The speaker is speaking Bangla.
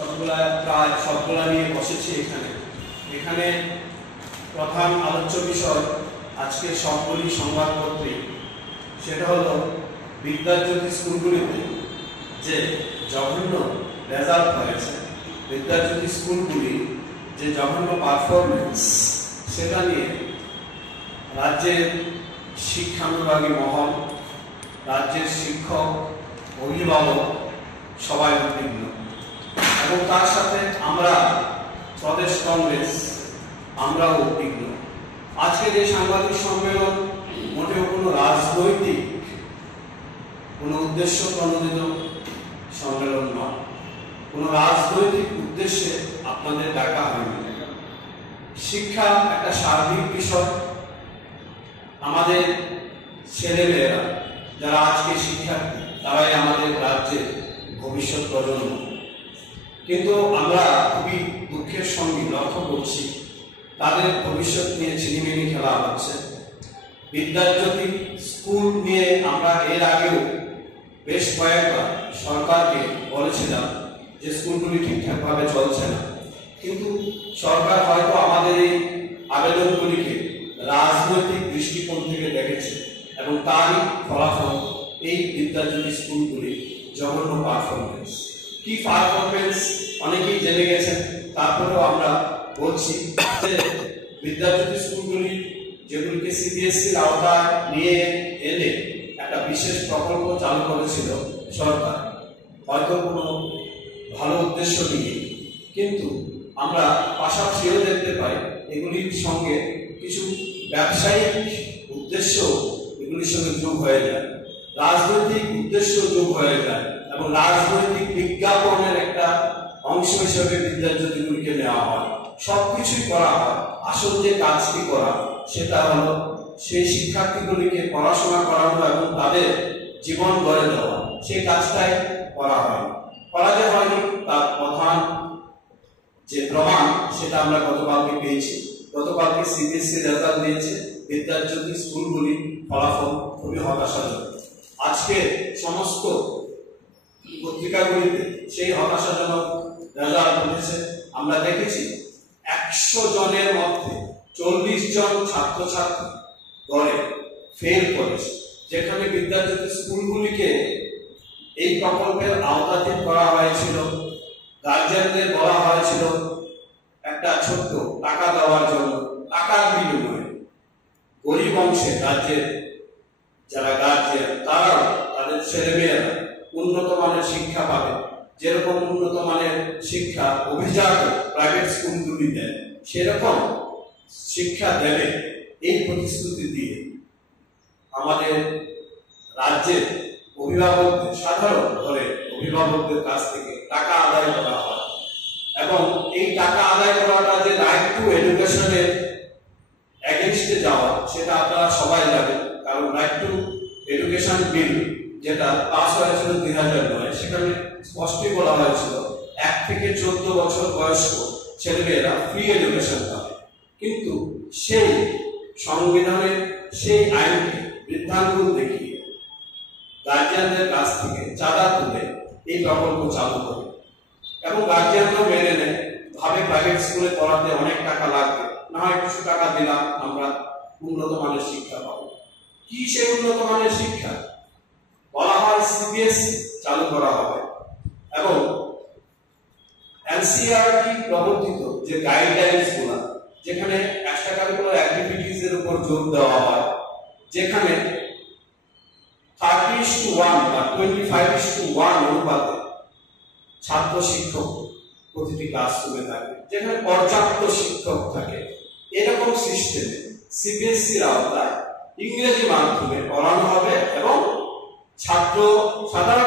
প্রায় সবগুলা নিয়ে বসেছি এখানে প্রধান আলোচ্য বিষয় আজকের সবগুলি সংবাদপত্রে, সেটা হলো বিদ্যাজ্যোতি স্কুলগুলিতে যে জঘন্য রেজাল্ট হয়েছে, বিদ্যাজ্যোতি স্কুলগুলি যে জঘন্য পারফরমেন্স, সেটা নিয়ে রাজ্যের শিক্ষানুরাগী মহল, রাজ্যের শিক্ষক, অভিভাবক সবাই উদ্বিগ্ন। এবং তার সাথে আমরা প্রদেশ কংগ্রেস আমরাও উদ্বিগ্ন। আজকের এই সাংবাদিক সম্মেলন মোটেও কোনো রাজনৈতিক কোনো উদ্দেশ্য প্রণোদিত সম্মেলন নয়, কোনো রাজনৈতিক উদ্দেশ্যে আপনাদের ডাকা হয়নি। শিক্ষা একটা সার্বিক বিষয়। আমাদের ছেলেমেয়েরা যারা আজকে শিক্ষার্থী, তারাই আমাদের রাজ্যের ভবিষ্যৎ প্রজন্ম। কিন্তু আমরা খুবই দুঃখের সঙ্গে লক্ষ্য করছি তাদের ভবিষ্যৎ নিয়ে ছিনিমিনি খেলা হচ্ছে। বিদ্যাজ্যোতি স্কুল নিয়ে আমরা এর আগেও বেশ কয়েকবার সরকারকে বলেছিলাম যে স্কুলগুলি ঠিকঠাকভাবে চলছে না, কিন্তু সরকার হয়তো আমাদের এই আবেদনগুলিকে রাজনৈতিক দৃষ্টিকোণ থেকে দেখেছে এবং তারই ফলাফল এই বিদ্যাজ্যোতি স্কুলগুলি জঘন্য পারফরমেন্স। কি পারফরমেন্স অনেকেই জেনে গেছেন, তারপরেও আমরা বলছি যে বিদ্যাজ্যোতি স্কুলগুলি যেগুলিকে সিবিএসসির আওতায় নিয়ে এনে একটা বিশেষ প্রকল্প চালু করেছিল সরকার, হয়তো কোনো ভালো উদ্দেশ্য নিয়ে, কিন্তু আমরা পাশাপাশিও দেখতে পাই এগুলির সঙ্গে কিছু ব্যবসায়িক উদ্দেশ্য এগুলির সঙ্গে যোগ হয়ে যায়, রাজনৈতিক উদ্দেশ্য যোগ হয়ে যায় এবং রাজনৈতিক বিজ্ঞাপনের একটা অংশ হিসেবে বিদ্যাজ্যোতিগুলিকে নেওয়া হয়। সবকিছুই করা হয়, আসল যে কাজটি করা সেটা হলো সেই শিক্ষার্থীগুলিকে পড়াশোনা করানো এবং তাদের জীবন গড়ে দেওয়া, সেই কাজটাই করা হয়। করা যে হয়নি তার প্রধান যে প্রমাণ সেটা আমরা গতকালকে পেয়েছি। গতকালকে সিবিএসসি রেজাল্ট দিয়েছে, বিদ্যাজ্যোতি স্কুলগুলি ফলাফল খুবই হতাশাজনক। আজকে সমস্ত পত্রিকাগুলিতে সেই হতাশাজনক রেজাল্ট উঠেছে। আমরা দেখেছি 100 জনের মধ্যে 40 জন ছাত্রছাত্রী গড়ে ফেল করেছে, যেখানে বিদ্যাজ্যোতি স্কুলগুলিকে এই প্রকল্পের আওতাধীন করা হয়েছিল। গার্জিয়ানদের বলা হয়েছিল একটা ছোট্ট টাকা দেওয়ার জন্য, টাকার বিনিময়ে গরিব অংশের রাজ্যের যারা গার্জিয়ান তারাও তাদের ছেলেমেয়েরা উন্নত মানের শিক্ষা পাবে, যেরকম উন্নত মানের শিক্ষা অভিজাত প্রাইভেট স্কুলগুলি দেয় সেরকম শিক্ষা দেবে এই প্রতিশ্রুতি দিয়ে আমাদের রাজ্যের অভিভাবকদের, সাধারণ ঘরে অভিভাবকদের কাছ থেকে টাকা আদায় করা হয়। এবং এই টাকা আদায় করাটা যে রাইট টু এডুকেশনের এগেইনস্টে যাওয়া, সেটা আপনারা সবাই জানেন। কারণ রাইট টু এডুকেশন বিল যেটা পাস হয়েছিল 2009, সেখানে স্পষ্টই বলা হয়েছিল 1 থেকে 14 বছর বয়স্ক ছেলেমেয়েরা ফ্রি এডুকেশন পাবে। কিন্তু সেই সংবিধানের সেই আইনকে বৃদ্ধাঙ্গুল দেখিয়ে গার্জিয়ানদের কাছ থেকে চাঁদা তুলে এই প্রকল্প চালু করে এবং গার্জিয়ানরা মেনে নেয়, ভাবে প্রাইভেট স্কুলে পড়াতে অনেক টাকা লাগবে, না হয় কিছু টাকা দিলাম আমরা উন্নত মানের শিক্ষা পাবো। কি সেই উন্নত মানের শিক্ষা? বলা হয় সিবিএসসি চালু করা হবে এবং এনসিইআরটি প্রবর্তিত যে গাইডলাইন্স গুলো, যেখানে এক্সট্রা কারিকুলার অ্যাক্টিভিটিজ এর উপর জোর দেওয়া হয়, যেখানে 30:1 বা 25:1 অনুপাতে ছাত্র শিক্ষক প্রতিটি ক্লাসরুমে থাকে, যেখানে পর্যাপ্ত শিক্ষক থাকে, এরকম সিস্টেমে সিবিএসসির আওতায় ইংরেজি মাধ্যমে পড়ানো হবে এবং সাধারণ